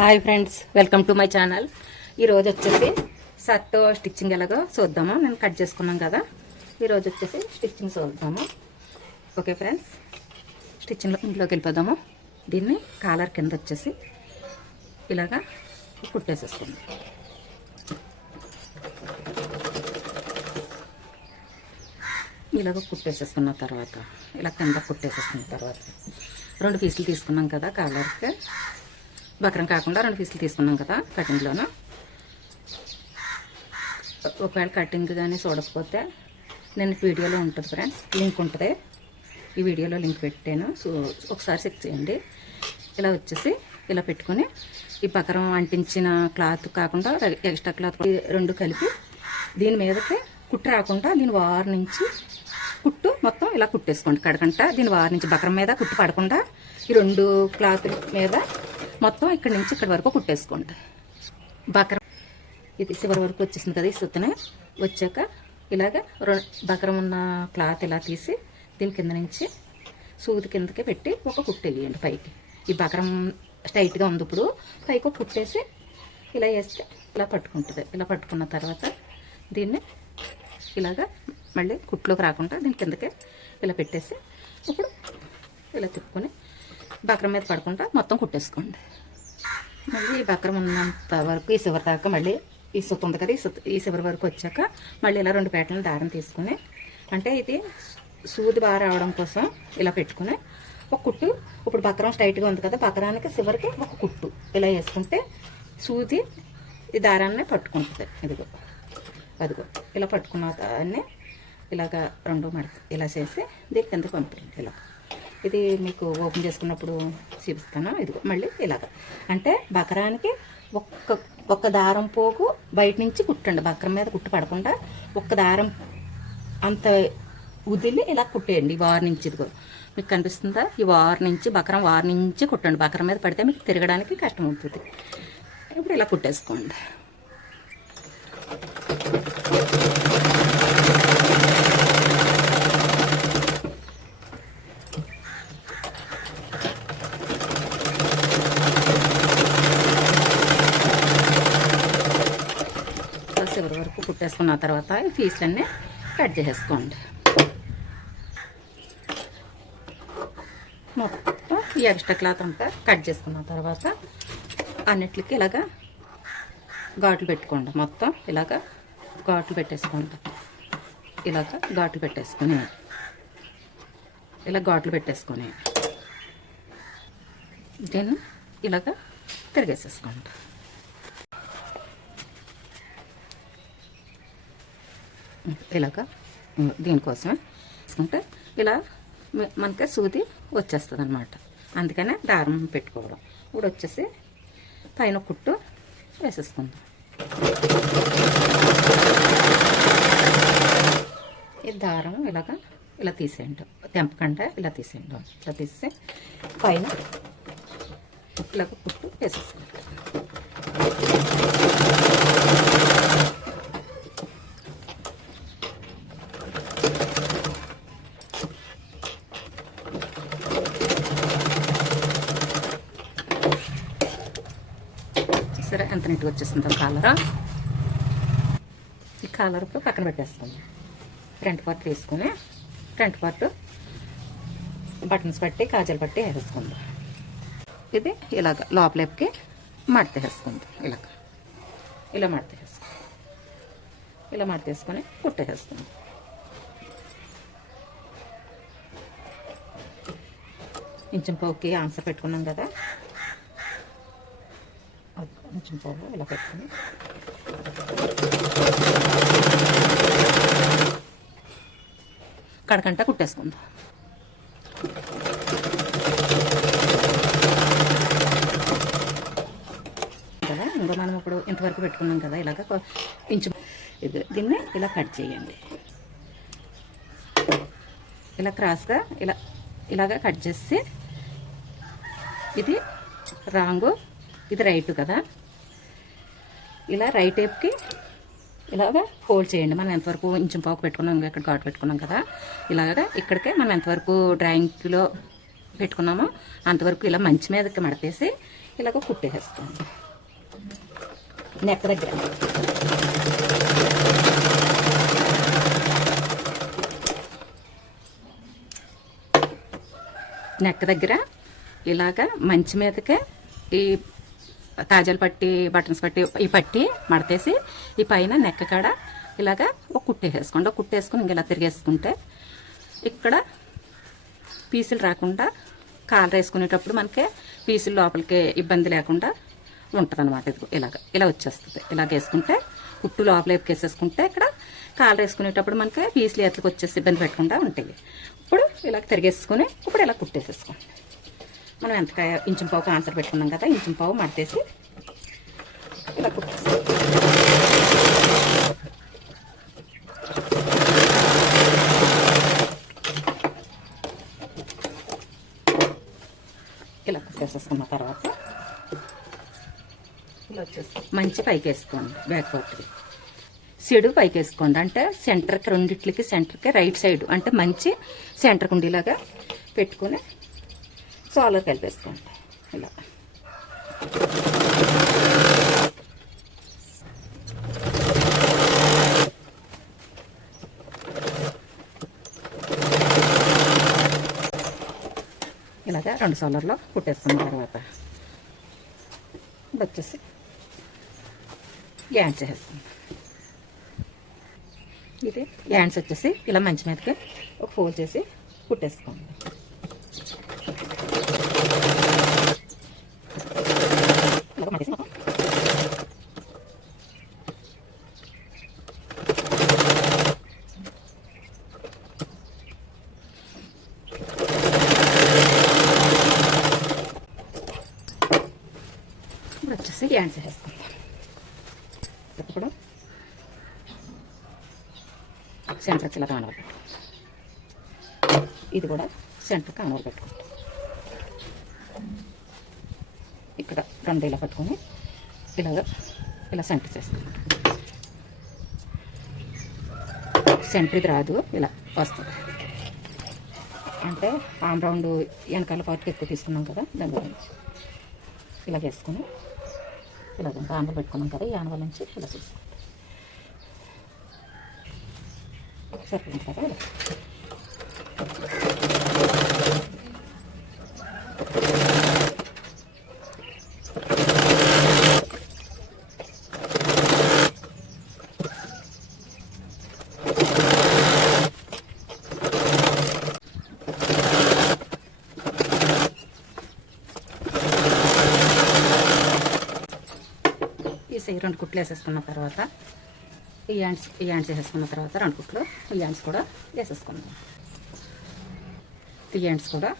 Hi friends, welcome to my channel. ఈరోజు వచ్చేసి shirt stitching ఎలాగో చూద్దాము. నేను కట్ చేసుకున్నాం కదా, ఈరోజు వచ్చేసి స్టిచ్చింగ్ చూద్దాము. ఓకే ఫ్రెండ్స్, ఇంట్లోకి వెళ్ళిపోదాము. దీన్ని కాలర్ కింద వచ్చేసి ఇలాగా కుట్టేసేసుకుందాం. ఇలాగ కుట్టేసేసుకున్న తర్వాత ఇలా కింద కుట్టేసేసుకున్న తర్వాత 2 పీసులు తీసుకున్నాం కదా కాలర్కి. బక్రం కాకుండా 2 పీసులు తీసుకున్నాం కదా కటింగ్లోను. ఒకవేళ కటింగ్ కానీ చూడకపోతే నేను వీడియోలో ఉంటుంది ఫ్రెండ్స్, లింక్ ఉంటుంది. ఈ వీడియోలో లింక్ పెట్టాను, సో ఒకసారి చెక్ చేయండి. ఇలా వచ్చేసి ఇలా పెట్టుకొని ఈ బక్రం అంటించిన క్లాత్ కాకుండా ఎక్స్ట్రా క్లాత్ 2 కలిపి దీని మీదకి కుట్టు రాకుండా దీని వారు నుంచి కుట్టు మొత్తం ఇలా కుట్టేసుకోండి. కడకంట దీని వారి నుంచి బక్రం మీద కుట్టు పడకుండా ఈ 2 క్లాత్ మీద మొత్తం ఇక్కడి నుంచి ఇక్కడి వరకు కుట్టేసుకోండి. బక్రం ఇది చివరి వరకు వచ్చేసింది కదా, ఈ సుత్తనే వచ్చాక ఇలాగ బక్రం ఉన్న క్లాత్ ఇలా తీసి దీని కింద నుంచి సూది కిందకి పెట్టి ఒక కుట్టు వేయండి పైకి. ఈ బక్రం స్ట్రైట్గా ఉంది, ఇప్పుడు పైకి ఒక కుట్టేసి ఇలా వేస్తే ఇలా పట్టుకుంటుంది. ఇలా పట్టుకున్న తర్వాత దీన్ని ఇలాగా మళ్ళీ కుట్లోకి రాకుండా దీని కిందకే ఇలా పెట్టేసి ఇప్పుడు ఇలా తిప్పుకొని బక్రం మీద పడకుండా మొత్తం కుట్టేసుకోండి. మళ్ళీ ఈ బక్రం ఉన్నంత వరకు ఈ చివరి దాకా మళ్ళీ ఈ సుత్త ఉంది కదా, ఈ చివరి వరకు వచ్చాక మళ్ళీ ఇలా 2 పేటలను దారం తీసుకుని, అంటే ఇది సూది బాగా రావడం కోసం ఇలా పెట్టుకుని ఒక కుట్టు. ఇప్పుడు బక్రం స్ట్రైట్గా ఉంది కదా, బక్రానికి చివరికి ఒక కుట్టు ఇలా వేసుకుంటే సూది ఈ దారాన్ని పట్టుకుంటుంది. ఇదిగో అదిగో ఇలా పట్టుకున్న దాన్ని ఇలాగా 2 మడత ఇలా చేసి దీని కిందకి పంపేయండి. ఇలా ఇది మీకు ఓపెన్ చేసుకున్నప్పుడు చూపిస్తాను. ఇదిగో మళ్ళీ ఇలాగ, అంటే బకరానికి ఒక్క దారం పోగు బయట నుంచి కుట్టండి. బకరం మీద కుట్టు పడకుండా ఒక్క దారం అంత వదిలి ఇలా కుట్టేయండి. ఈ వారు నుంచి ఇదిగో మీకు కనిపిస్తుందా, ఈ వారు నుంచి బకరం వారు నుంచి కుట్టండి. బకరం మీద పడితే మీకు తిరగడానికి కష్టం అవుతుంది. ఇప్పుడు ఇలా కుట్టేసుకోండి. చివరి వరకు కుట్టేసుకున్న తర్వాత ఈ పీసులన్నీ కట్ చేసేసుకోండి. మొత్తం ఈ ఎక్స్ట్రా క్లాత్ అంతా కట్ చేసుకున్న తర్వాత అన్నిటికి ఇలాగా ఘాట్లు పెట్టుకోండి. మొత్తం ఇలాగా ఘాట్లు పెట్టేసుకోండి. ఇలాగా ఘాట్లు పెట్టేసుకొని ఇలా ఘాట్లు పెట్టేసుకొని దీన్ని ఇలాగా తిరిగేసేసుకోండి. ఇలాగా దీనికోసమే తీసుకుంటే ఇలా మనకి సూది వచ్చేస్తుంది అన్నమాట. అందుకనే దారం పెట్టుకోవడం. ఇప్పుడు వచ్చేసి పైన కుట్టు వేసేసుకుందాం. ఈ దారం ఇలాగా ఇలా తీసేయండి, తెంపకుండా ఇలా తీసేయండి. ఇలా తీసి పైన ఇలాగ కుట్టు వేసేసుకోండి. సరే, ఎంత నీట్గా వచ్చేస్తుందో కాలరా. ఈ కాలర్ ఇప్పుడు పక్కన పెట్టేస్తుంది. ఫ్రంట్ పార్ట్ తీసుకుని ఫ్రంట్ పార్ట్ బటన్స్ పట్టి కాజలు పట్టి వేసేసుకుంది. ఇది ఇలాగ లోపలేపుకి మడత వేసుకుంది. ఇలాగ ఇలా మడత వేసుకుంది. ఇలా మడత వేసుకొని కుట్టేసేస్తుంది. ఇంచం పోకి ఆన్సర్ పెట్టుకున్నాం కదా, కొంచెం పోగు ఇలా పెట్టుకుని కడకంట కుట్టేసుకుందాం. కదా ఇంకా మనం ఇప్పుడు ఇంతవరకు పెట్టుకున్నాం కదా, ఇలాగ ఇంచు ఇది దీన్ని ఇలా కట్ చేయండి. ఇలా క్రాస్గా ఇలాగా కట్ చేసి ఇది రాంగు ఇది రైట్ కదా, ఇలా రైట్ వైపుకి ఇలాగా ఫోల్డ్ చేయండి. మనం ఎంతవరకు ఇంచం పాకు పెట్టుకున్నాం, ఇక్కడ ఘాట్ పెట్టుకున్నాం కదా, ఇలాగా ఇక్కడికే మనం ఎంతవరకు డ్రాయింగ్లో పెట్టుకున్నామో అంతవరకు ఇలా మంచి మీదకి మడతేసి ఇలాగ కుట్టేసేసుకోండి నెక్ దగ్గర. నెక్ దగ్గర ఇలాగ మంచి మీదకే ఈ కాజాలు పట్టి బటన్స్ పట్టి ఈ పట్టి మడతేసి ఈ పైన నెక్క కాడ ఇలాగా ఒక కుట్టేసేసుకోండి. ఒక కుట్టేసుకుని ఇంక ఇలా తిరిగేసుకుంటే ఇక్కడ పీసులు రాకుండా కాలర్ వేసుకునేటప్పుడు మనకి పీసులు లోపలికి ఇబ్బంది లేకుండా ఉంటుంది అనమాట. ఇది ఇలా వచ్చేస్తుంది. ఇలాగ వేసుకుంటే కుట్టు లోపల వేసుకుంటే ఇక్కడ కాలర్ వేసుకునేటప్పుడు మనకి పీసులు ఎట్లకి వచ్చేసి ఇబ్బంది పెట్టకుండా ఉంటాయి. ఇప్పుడు ఇలా తిరిగేసుకుని ఇప్పుడు ఇలా కుట్టేసేసుకోండి. మనం ఎంతకాయ ఇంచుం పావుకు ఆన్సర్ పెట్టుకున్నాం కదా, ఇంచుం పావు మడతేసి ఇలా కుట్టేసి ఇలా కుట్టేసేసుకున్న తర్వాత ఇలా వచ్చేసి మంచి పైకి వేసుకోండి. బ్యాక్ పార్ట్కి చెడు పైకి వేసుకోండి. అంటే సెంటర్కి రెండిట్లకి సెంటర్కి రైట్ సైడ్ అంటే మంచి సెంటర్కి ఉండేలాగా పెట్టుకుని సాలర్ కలిపేసుకోండి. ఇలా ఇలాగా 2 సాలర్లో కుట్టేసుకున్న తర్వాత ఇప్పుడు వచ్చేసి యాండ్స్ వేసేసుకోండి. ఇది యాండ్స్ వచ్చేసి ఇలా మంచి మీదకి ఒక ఫోల్డ్ చేసి కుట్టేసుకోండి. వచ్చేసి యాండ్స్ వేసేసుకోండి. ఇప్పుడు సెంటర్కి ఇలా కానవలు పెట్టు. ఇది కూడా సెంటర్కి కానవలు పెట్టుకుంటాం. ఇక్కడ 2 ఇలా పట్టుకొని ఇలా సెంటర్ చేస్తాం. సెంటర్ ఇది రాదు, ఇలా వస్తుంది. అంటే ఆమ్ రౌండ్ వెనకాల పార్ట్కి ఎక్కువ తీసుకున్నాం కదా, దాని గురించి ఇలా వేసుకొని ఇలా ఆనవలు పెట్టుకున్నాం కదా, ఈ ఆనవల నుంచి ఇలా చూసుకుంటాం. సరిపోయింది కదా. ఇలా ఈ 2 కుట్లు వేసేసుకున్న తర్వాత ఈ యాండ్స్ వేసేసుకున్న తర్వాత 2 కుట్లు ఈ యాండ్స్ కూడా వేసేసుకున్నాం. ఈ యాండ్స్ కూడా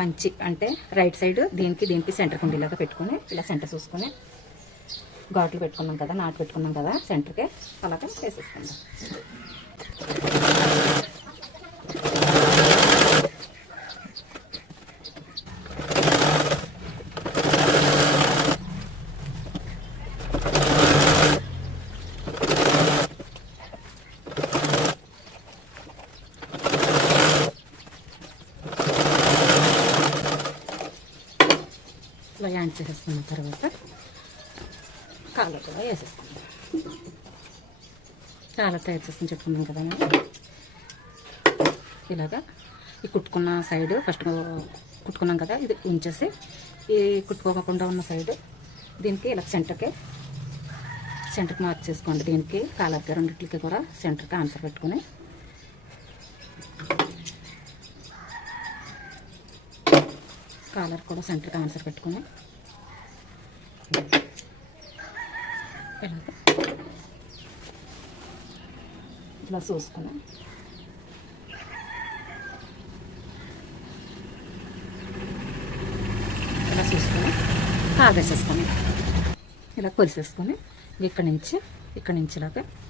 మంచి అంటే రైట్ సైడ్ దీనికి సెంటర్ కుండీలాగా పెట్టుకొని ఇలా సెంటర్ చూసుకొని ఘాట్లు పెట్టుకున్నాం కదా, నాటు పెట్టుకున్నాం కదా, సెంటర్కి అలాగా వేసేసుకుందాం. ఇలా యాండ్స్ వేసేసుకున్న తర్వాత కాలర్ కూడా వేసేసుకుందాం. కాలర్ తయారు చేసుకుని చెప్పుకున్నాం కదా మనం. ఇలాగా ఈ కుట్టుకున్న సైడ్ ఫస్ట్ కుట్టుకున్నాం కదా, ఇది ఉంచేసి ఈ కుట్టుకోకుండా ఉన్న సైడ్ దీనికి ఇలా సెంటర్కి మార్క్ చేసుకోండి. దీనికి కాలర్కి రెండింటికి కూడా సెంటర్కి ఆన్సర్ పెట్టుకుని కాలర్ కూడా సెంటర్కి ఆన్సర్ పెట్టుకుని ఇలా చూసుకుని ఇలా చూసుకొని కాగేసేసుకొని ఇలా కొలిసేసుకొని ఇక్కడి నుంచి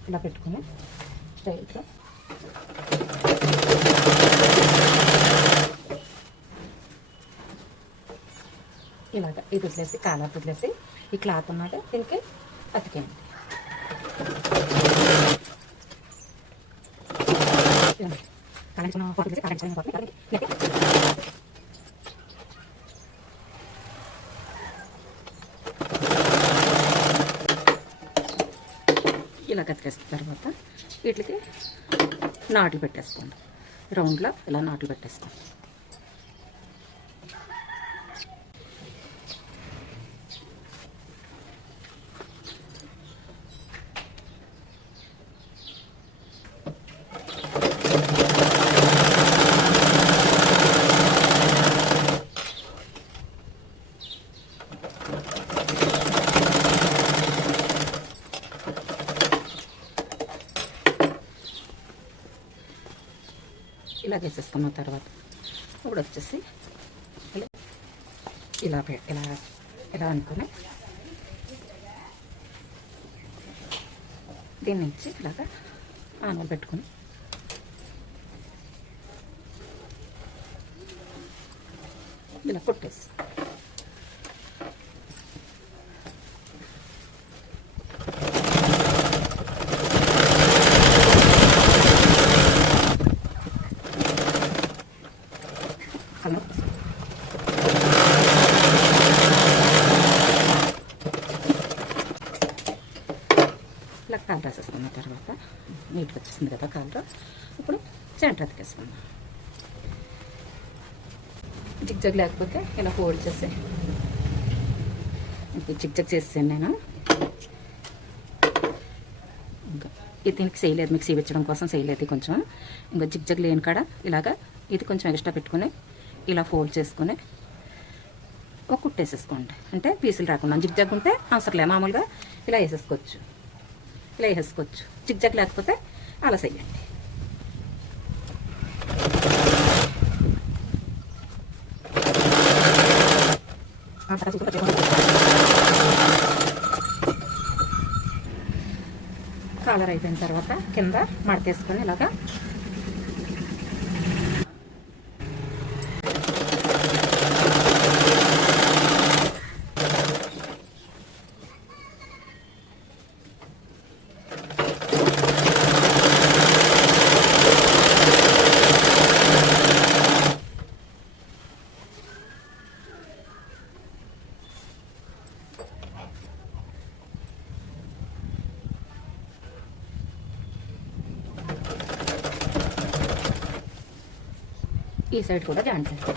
ఇలా పెట్టుకుని స్ట్రైట్గా ఇలాగ ఇది వదిలేసి కాలర్ వదిలేసి ఈ క్లాత్ ఉన్నమాట దీనికి అతికేయండి. ఇలా కతికేసిన తర్వాత వీటికి నాట్లు పెట్టేసుకోండి. రౌండ్లో ఇలా నాట్లు పెట్టేసుకోండి. ఇలా వేసేసుకున్న తర్వాత ఇప్పుడు వచ్చేసి ఇలా ఇలా అనుకుని దీని నుంచి ఇలాగా ఆనలు పెట్టుకుని ఇలా కొట్టేసి ఇలా కాలు రాసేసుకున్న తర్వాత నీట్గా వచ్చేసింది కదా కాలు. ఇప్పుడు సెంటర్ అతికేసుకుందాం. జిగ్జగ్ లేకపోతే ఇలా ఫోల్డ్ చేసి జిగ్జగ్ చేసాను నేను. ఇంకా ఇది దీనికి చేయలేదు, మిక్సీ పెట్టడం కోసం చేయలేదు కొంచెం. ఇంకా జిగ్జగ్ లేని కాడ ఇలాగా ఇది కొంచెం ఎక్స్ట్రా పెట్టుకుని ఇలా ఫోల్డ్ చేసుకుని ఒక కుట్టేసేసుకోండి. అంటే పీసులు రాకుండా. జిగ్జగ్ ఉంటే అవసరం లేదు, మామూలుగా ఇలా వేసేసుకోవచ్చు. ఇలా వేసేసుకోవచ్చు. జిగ్జగ్ లేకపోతే అలా చేయండి. కాలర్ అయిపోయిన తర్వాత కింద మడతేసుకొని ఇలాగా ఈ సైడ్ కూడా జాయిన్ చేస్తాం.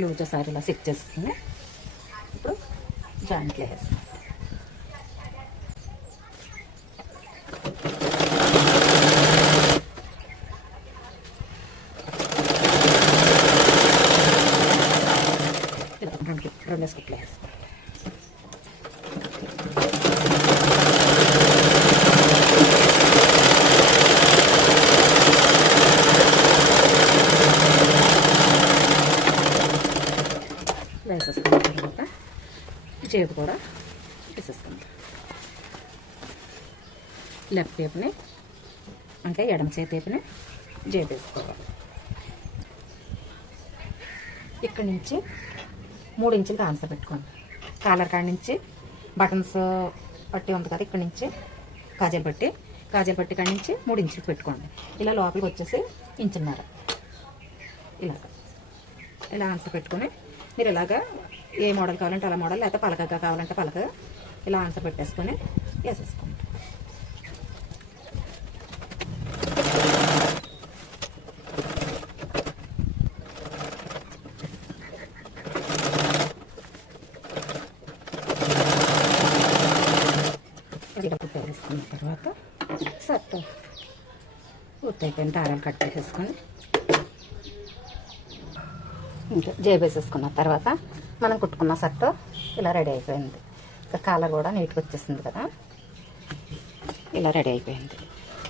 లూజ్ సారి ఇలా సెట్ చేసుకుని ఇప్పుడు జాయింట్లు వేస్తాం. రెండు స్కుట్లు వేస్తాం. వేసేసుకున్న తర్వాత జేబు కూడా వేసేసుకుంటాం. లెఫ్ట్ వైపుని అంటే ఎడమ చేతి వైపుని జేబు వేసుకోవాలి. ఇక్కడి నుంచి 3 ఇంచులు ఆన్సర్ పెట్టుకోండి. కాలర్ కాడి నుంచి బటన్స్ పట్టి ఉంది కదా, ఇక్కడి నుంచి కాజల్ పట్టి కాడి నుంచి 3 ఇంచులు పెట్టుకోండి. ఇలా లోపలికి వచ్చేసి 1.5 ఇంచున్నర ఇలా ఆన్సర్ పెట్టుకొని మీరు ఇలాగా ఏ మోడల్ కావాలంటే అలా మోడల్, లేకపోతే పలకగా కావాలంటే పలక ఇలా ఆన్సర్ పెట్టేసుకొని వేసేసుకోండి. వేసుకున్న తర్వాత సట్ పూర్తయిపోయిన దారాలు కట్ చేసేసుకొని ఇంకా జేబు వేసేసుకున్న తర్వాత మనం కుట్టుకున్న షర్ట్ ఇలా రెడీ అయిపోయింది. ఇంకా కాలర్ కూడా నీట్గా వచ్చేసింది కదా, ఇలా రెడీ అయిపోయింది.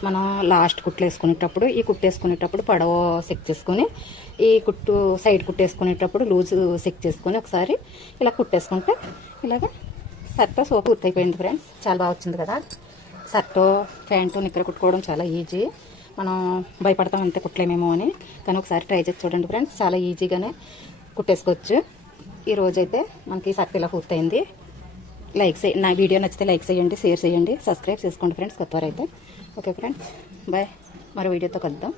మనం లాస్ట్ కుట్లు వేసుకునేటప్పుడు ఈ కుట్టు వేసుకునేటప్పుడు పొడవ సెక్ చేసుకొని ఈ కుట్టు సైడ్ కుట్టేసుకునేటప్పుడు లూజు సెక్ చేసుకొని ఒకసారి ఇలా కుట్టేసుకుంటే ఇలాగ షర్ట్ సోపు పూర్తయిపోయింది ఫ్రెండ్స్. చాలా బాగా వచ్చింది కదా. షర్టు ప్యాంటు నిక్కర కుట్టుకోవడం చాలా ఈజీ. మనం భయపడతాం అంతే కుట్టలేమేమో అని, కానీ ఒకసారి ట్రై చేసి చూడండి ఫ్రెండ్స్, చాలా ఈజీగానే కుట్టేసుకోవచ్చు. ఈరోజైతే మనకి షర్ట్ ఇలా పూర్తయింది. నా వీడియో నచ్చితే లైక్ చేయండి, షేర్ చేయండి, సబ్స్క్రైబ్ చేసుకోండి ఫ్రెండ్స్ కొత్తవారైతే. Okay friends, bye. మరో వీడియోతో కలుద్దాం.